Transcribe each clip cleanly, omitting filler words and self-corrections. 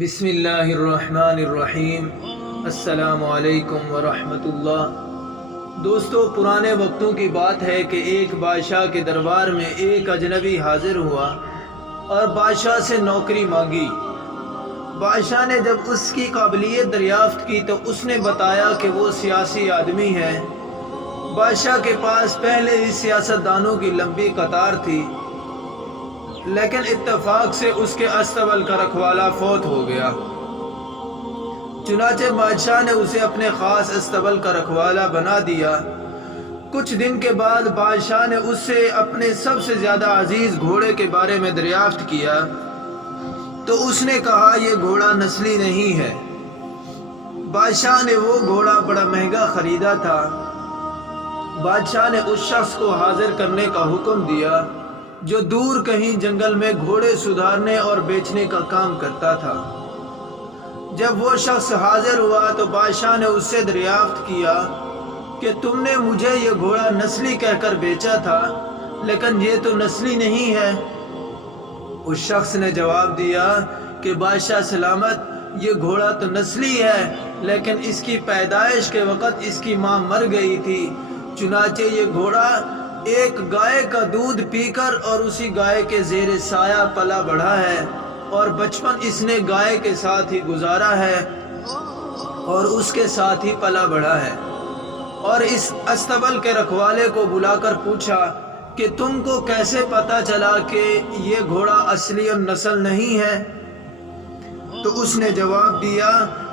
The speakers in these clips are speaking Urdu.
بسم اللہ الرحمن الرحیم۔ السلام علیکم ورحمۃ اللہ۔ دوستو، پرانے وقتوں کی بات ہے کہ ایک بادشاہ کے دربار میں ایک اجنبی حاضر ہوا اور بادشاہ سے نوکری مانگی۔ بادشاہ نے جب اس کی قابلیت دریافت کی تو اس نے بتایا کہ وہ سیاسی آدمی ہے۔ بادشاہ کے پاس پہلے ہی سیاستدانوں کی لمبی قطار تھی، لیکن اتفاق سے اس کے اصطبل کا رکھوالا فوت ہو گیا۔ چنانچہ بادشاہ نے اسے اپنے خاص اصطبل کا رکھوالا بنا دیا۔ کچھ دن کے بعد بادشاہ نے اس سے اپنے سب سے زیادہ عزیز گھوڑے کے بارے میں دریافت کیا تو اس نے کہا یہ گھوڑا نسلی نہیں ہے۔ بادشاہ نے وہ گھوڑا بڑا مہنگا خریدا تھا۔ بادشاہ نے اس شخص کو حاضر کرنے کا حکم دیا جو دور کہیں جنگل میں گھوڑے سدھارنے اور بیچنے کا کام کرتا تھا۔ جب وہ شخص حاضر ہوا تو بادشاہ نے اس سے دریافت کیا کہ تم نے مجھے یہ گھوڑا نسلی کہہ کر بیچا تھا، لیکن یہ تو نسلی نہیں ہے۔ اس شخص نے جواب دیا کہ بادشاہ سلامت، یہ گھوڑا تو نسلی ہے، لیکن اس کی پیدائش کے وقت اس کی ماں مر گئی تھی، چنانچہ یہ گھوڑا ایک گائے کا دودھ پی کر اور اسی گائے کے زیر سایہ پلا بڑھا ہے، اور بچپن اس نے گائے کے ساتھ ہی گزارا ہے اور اس کے ساتھ ہی پلا بڑھا ہے۔ اور اس اصطبل کے رکھوالے کو بلا کر پوچھا کہ تم کو کیسے پتا چلا کہ یہ گھوڑا اصلی نسل نہیں ہے؟ تو اس نے جواب دیا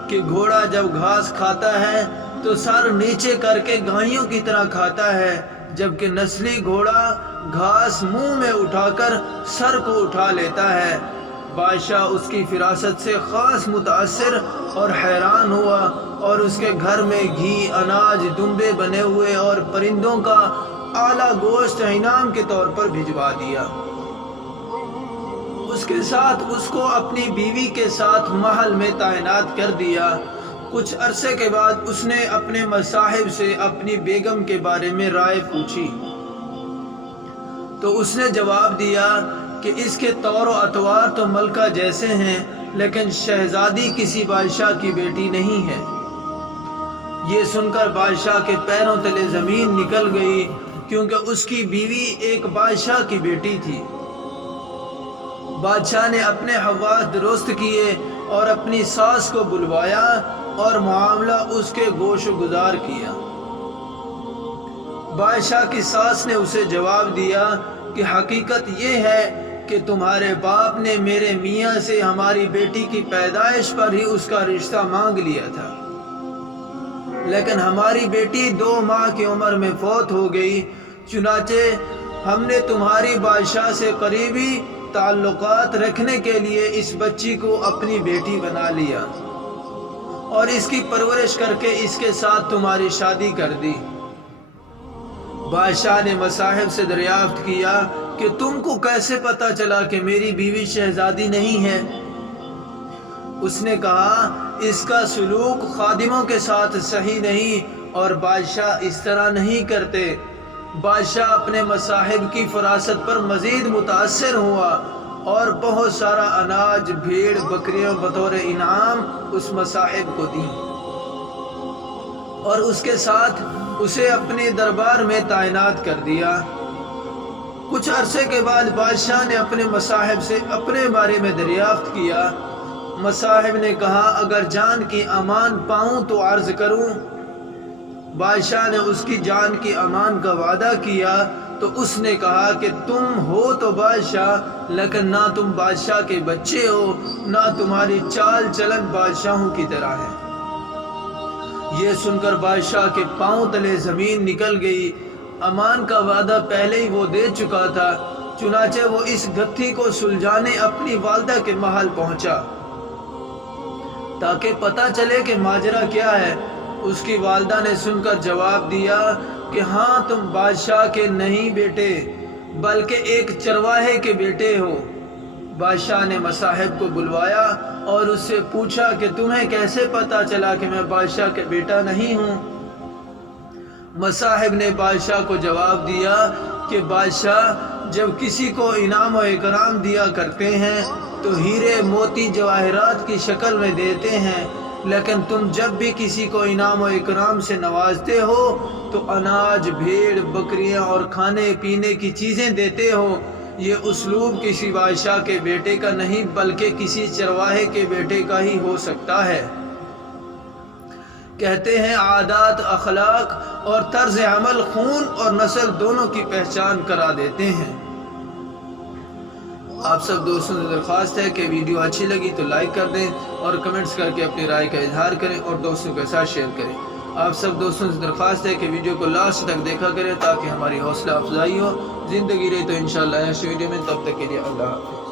کہ گھوڑا جب گھاس کھاتا ہے تو سر نیچے کر کے گائیوں کی طرح کھاتا ہے، جبکہ نسلی گھوڑا گھاس منہ میں اٹھا کر سر کو اٹھا لیتا ہے۔ بادشاہ اس کی فراست سے خاص متاثر اور حیران ہوا اور اس کے گھر میں گھی، اناج، دمبے بنے ہوئے اور پرندوں کا اعلیٰ گوشت انعام کے طور پر بھجوا دیا۔ اس کے ساتھ اس کو اپنی بیوی کے ساتھ محل میں تعینات کر دیا۔ کچھ عرصے کے بعد اس نے اپنے مصاحب سے اپنی بیگم کے بارے میں رائے پوچھی تو اس نے جواب دیا کہ اس کے طور و اطوار تو ملکہ جیسے ہیں، لیکن شہزادی کسی بادشاہ کی بیٹی نہیں ہے۔ یہ سن کر بادشاہ کے پیروں تلے زمین نکل گئی، کیونکہ اس کی بیوی ایک بادشاہ کی بیٹی تھی۔ بادشاہ نے اپنے حواس درست کیے اور اپنی ساس کو بلوایا اور معاملہ اس کے گوش گزار کیا۔ بادشاہ کی ساس نے اسے جواب دیا کہ حقیقت یہ ہے کہ تمہارے باپ نے میرے میاں سے ہماری بیٹی کی پیدائش پر ہی اس کا رشتہ مانگ لیا تھا، لیکن ہماری بیٹی 2 ماہ کی عمر میں فوت ہو گئی، چنانچہ ہم نے تمہاری بادشاہ سے قریبی تعلقات رکھنے کے لیے اس بچی کو اپنی بیٹی بنا لیا اور اس کی پرورش کر کے اس کے ساتھ تمہاری شادی کر دی۔ بادشاہ نے مصاحب سے دریافت کیا کہ تم کو کیسے پتا چلا کہ میری بیوی شہزادی نہیں ہے؟ اس نے کہا اس کا سلوک خادموں کے ساتھ صحیح نہیں اور بادشاہ اس طرح نہیں کرتے۔ بادشاہ اپنے مصاحب کی فراست پر مزید متاثر ہوا اور بہت سارا اناج، بھیڑ، بکریاں بطور انعام اس مصاحب کو دیں اور اس کے ساتھ اسے اپنے دربار میں تعینات کر دیا۔ کچھ عرصے کے بعد بادشاہ نے اپنے مصاحب سے اپنے بارے میں دریافت کیا۔ مصاحب نے کہا اگر جان کی امان پاؤں تو عرض کروں۔ بادشاہ نے اس کی جان کی امان کا وعدہ کیا تو اس نے کہا کہ تم ہو تو بادشاہ، لیکن نہ تم بادشاہ کے بچے ہو، نہ تمہاری چال چلن بادشاہوں کی طرح ہے۔ یہ سن کر بادشاہ کے پاؤں تلے زمین نکل گئی۔ امان کا وعدہ پہلے ہی وہ دے چکا تھا، چنانچہ وہ اس گتھی کو سلجھانے اپنی والدہ کے محل پہنچا تاکہ پتہ چلے کہ ماجرا کیا ہے۔ اس کی والدہ نے سن کر جواب دیا کہ ہاں تم بادشاہ کے نہیں بیٹے بلکہ ایک چرواہے کے بیٹے ہو۔ بادشاہ نے مصاحب کو بلوایا اور اس سے پوچھا کہ تمہیں کیسے پتا چلا کہ میں بادشاہ کے بیٹا نہیں ہوں؟ مصاحب نے بادشاہ کو جواب دیا کہ بادشاہ جب کسی کو انعام و اکرام دیا کرتے ہیں تو ہیرے موتی جواہرات کی شکل میں دیتے ہیں، لیکن تم جب بھی کسی کو انعام و اکرام سے نوازتے ہو تو اناج، بھیڑ، بکریاں اور کھانے پینے کی چیزیں دیتے ہو۔ یہ اسلوب کسی بادشاہ کے بیٹے کا نہیں بلکہ کسی چرواہے کے بیٹے کا ہی ہو سکتا ہے۔ کہتے ہیں عادات، اخلاق اور طرز عمل خون اور نسل دونوں کی پہچان کرا دیتے ہیں۔ آپ سب دوستوں سے درخواست ہے کہ ویڈیو اچھی لگی تو لائک کر دیں اور کمنٹس کر کے اپنی رائے کا اظہار کریں اور دوستوں کے ساتھ شیئر کریں۔ آپ سب دوستوں سے درخواست ہے کہ ویڈیو کو لاسٹ تک دیکھا کریں تاکہ ہماری حوصلہ افزائی ہو۔ زندگی رہی تو انشاءاللہ نیکسٹ ویڈیو میں، تب تک کے لیے اللہ حافظ۔